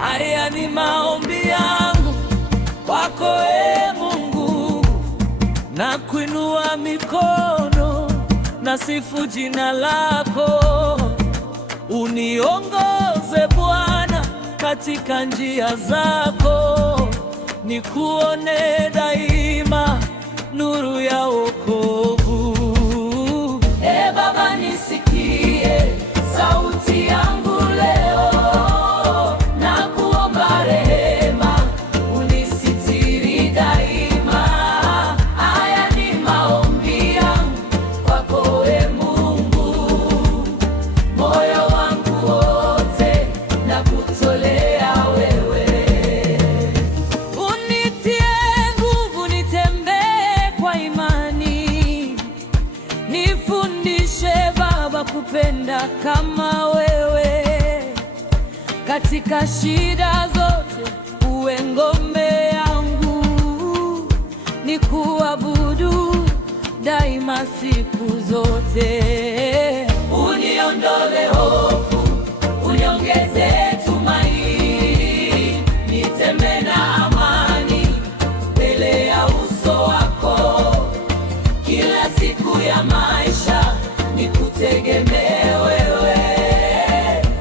Haya ni maombi yangu kwako, Ee Mungu, na kuinua mikono na sifu jina lako. Uniongoze Bwana katika njia zako, nikuone daima nuru ya wokovu. Ee Baba, nisikie sauti yangu leo, na kuomba rehema, unisitiri daima. Haya ni maombi yangu kwako, Ee Mungu, moyo wangu wote na kutolea wewe. Unitie nguvu nitembee kwa imani, nifundishe Baba kupenda kama wewe. Katika shida zote uwe ngome yangu, nikuabudu daima siku zote. Uniondole hofu, uniongeze tumaini, nitembee na amani mbele ya uso wako. Kila siku ya maisha nikutegemee wewe.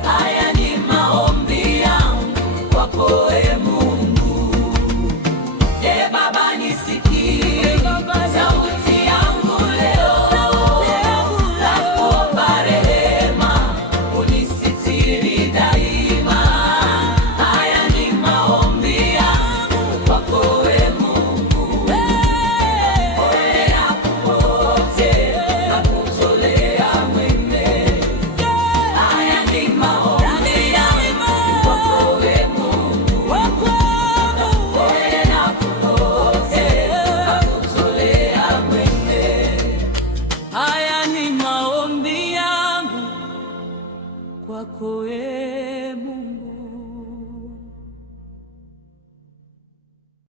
Haya ni maombi yangu kwako, Ee Mungu. Ee Baba, nisikie sauti yangu leo, na kuomba rehema, unisitiri daima. Haya ni maombi yangu kwako, Ee Mungu, moyo wangu wote na kutolea wewe. Haya ni maombi yangu kwako, Ee Mungu, moyo wangu wote na kutolea wewe. Haya ni maombi yangu kwako, Ee Mungu.